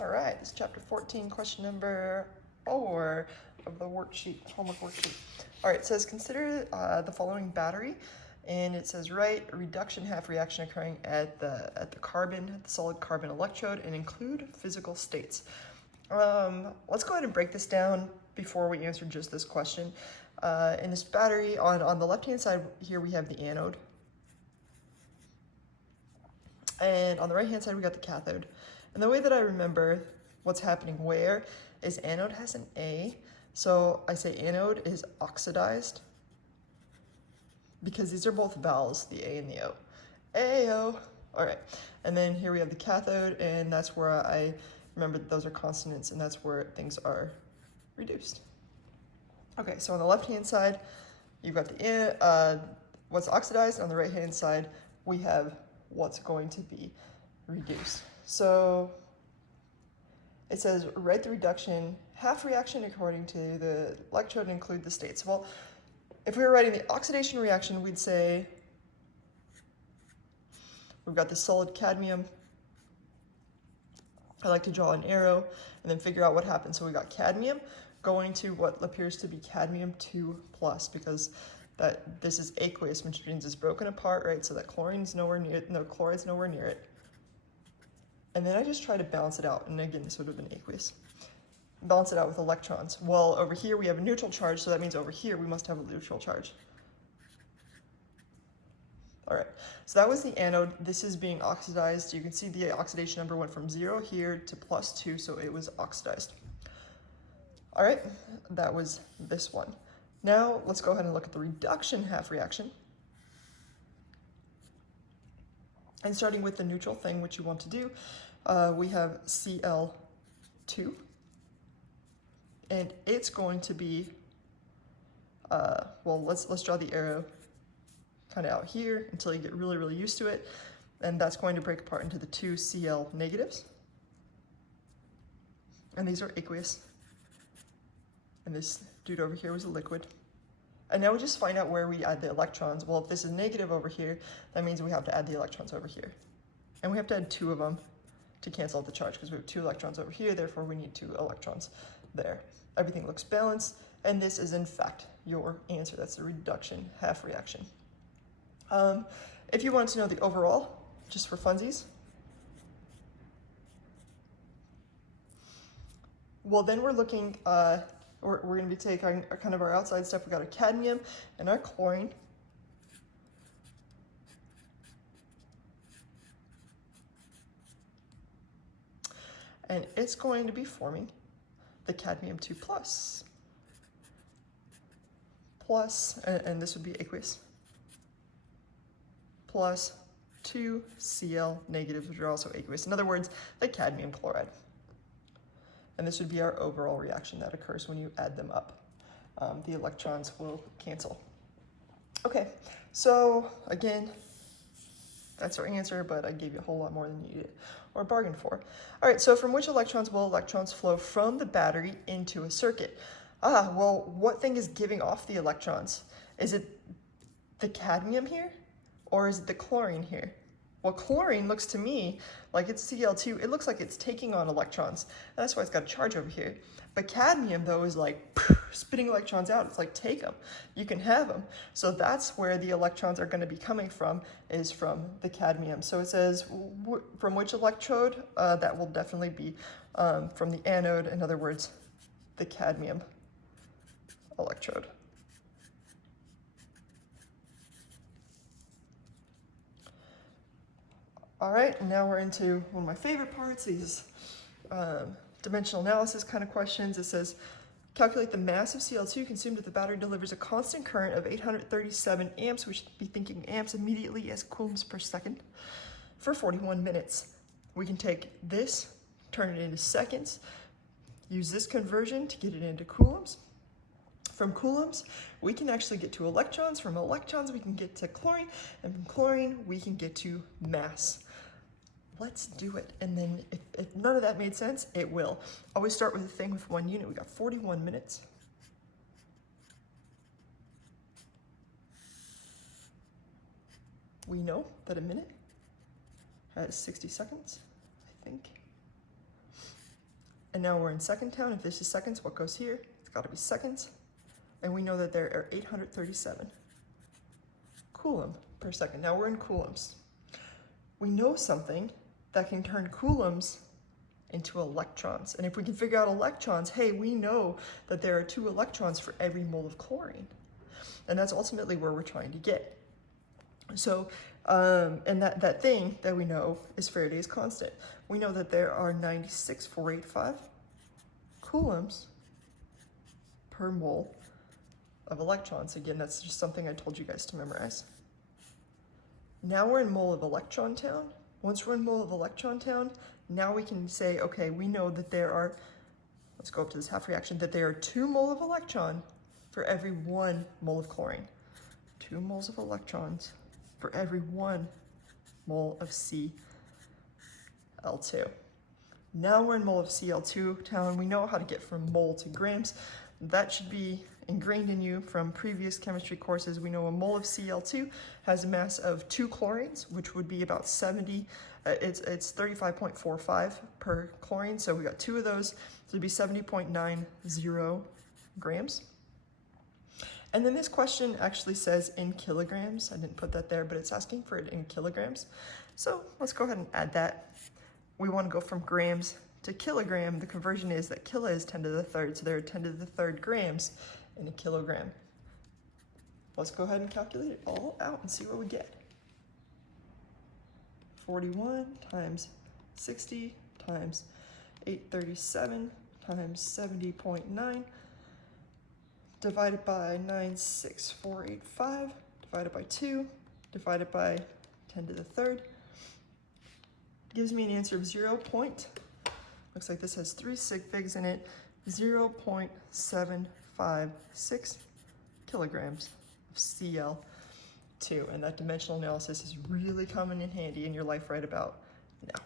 All right, this is chapter 14, question number 4 of the worksheet, homework worksheet. All right, it says consider the following battery, and it says write a reduction half reaction occurring at the solid carbon electrode, and include physical states. Let's go ahead and break this down before we answer just this question. In this battery, on the left-hand side here, we have the anode. And on the right-hand side, we got the cathode. And the way that I remember what's happening where is anode has an A. So I say anode is oxidized because these are both vowels, the A and the O. Ayo. All right. And then here we have the cathode, and that's where I remember those are consonants, and that's where things are reduced. Okay, so on the left-hand side, you've got the what's oxidized. On the right-hand side, we have what's going to be reduced. So it says write the reduction half reaction according to the electrode and include the states. Well, if we were writing the oxidation reaction, we'd say we've got the solid cadmium. I like to draw an arrow and then figure out what happens. So we got cadmium going to what appears to be cadmium 2+, because this is aqueous, which means it's broken apart, right? So that chlorine's nowhere near it, no, chloride's nowhere near it. And then I just try to balance it out. And again, this would have been aqueous. Balance it out with electrons. Well, over here we have a neutral charge, so that means over here we must have a neutral charge. All right, so that was the anode. This is being oxidized. You can see the oxidation number went from 0 here to +2, so it was oxidized. All right, that was this one. Now let's go ahead and look at the reduction half reaction. And starting with the neutral thing, which you want to do, we have Cl2, and it's going to be, well, let's draw the arrow kind of out here until you get really, really used to it, and that's going to break apart into the 2 Cl negatives, and these are aqueous, and this dude over here was a liquid. And now we just find out where we add the electrons. Well, if this is negative over here, that means we have to add the electrons over here. And we have to add 2 of them to cancel out the charge, because we have 2 electrons over here, therefore we need 2 electrons there. Everything looks balanced, and this is in fact your answer. That's the reduction half reaction. If you wanted to know the overall, just for funsies, well, then we're looking, we're going to be taking kind of our outside stuff. We got our cadmium and our chlorine. And it's going to be forming the cadmium 2+. Plus, and this would be aqueous, plus 2 Cl negatives, which are also aqueous. In other words, the cadmium chloride. And this would be our overall reaction that occurs when you add them up. The electrons will cancel. Okay, so again, that's our answer, but I gave you a whole lot more than you needed or bargained for. All right, so from which electrons will electrons flow from the battery into a circuit? Well, what thing is giving off the electrons? Is it the cadmium here, or is it the chlorine here? Well, chlorine looks to me like it's Cl2. It looks like it's taking on electrons. And that's why it's got a charge over here. But cadmium, though, is like spitting electrons out. It's like, take them. You can have them. So that's where the electrons are going to be coming from, is from the cadmium. So it says from which electrode? That will definitely be from the anode. In other words, the cadmium electrode. All right, now we're into one of my favorite parts, these dimensional analysis kind of questions. It says, calculate the mass of Cl2 consumed if the battery delivers a constant current of 837 amps. We should be thinking amps immediately as coulombs per second for 41 minutes. We can take this, turn it into seconds, use this conversion to get it into coulombs. From coulombs, we can actually get to electrons. From electrons, we can get to chlorine. And from chlorine, we can get to mass. Let's do it. And then if none of that made sense, it will. Always start with a thing with 1 unit. We got 41 minutes. We know that a minute has 60 seconds, I think. And now we're in second town. If this is seconds, what goes here? It's got to be seconds. And we know that there are 837 coulomb per second. Now we're in coulombs. We know something that can turn coulombs into electrons. And if we can figure out electrons, hey, we know that there are 2 electrons for every mole of chlorine. And that's ultimately where we're trying to get. So, and that thing that we know is Faraday's constant. We know that there are 96,485 coulombs per mole of electrons. Again, that's just something I told you guys to memorize. Now we're in mole of electron town. Once we're in mole of electron town, now we can say, okay, we know that there are, let's go up to this half reaction, that there are 2 mole of electron for every 1 mole of chlorine. 2 moles of electrons for every 1 mole of Cl2. Now we're in mole of Cl2 town. We know how to get from mole to grams. That should be ingrained in you from previous chemistry courses. We know a mole of Cl2 has a mass of 2 chlorines, which would be about 70, it's 35.45 per chlorine. So we got 2 of those, so it'd be 70.90 grams. And then this question actually says in kilograms. I didn't put that there, but it's asking for it in kilograms. So let's go ahead and add that. We want to go from grams to kilogram. The conversion is that kilo is 10 to the third, so there are 10 to the third grams in a kilogram. Let's go ahead and calculate it all out and see what we get. 41 times 60 times 837 times 70.9 divided by 96485 divided by 2 divided by 10 to the third gives me an answer of 0. Looks like this has 3 sig figs in it, 0.756 kilograms of Cl2. And that dimensional analysis is really coming in handy in your life right about now.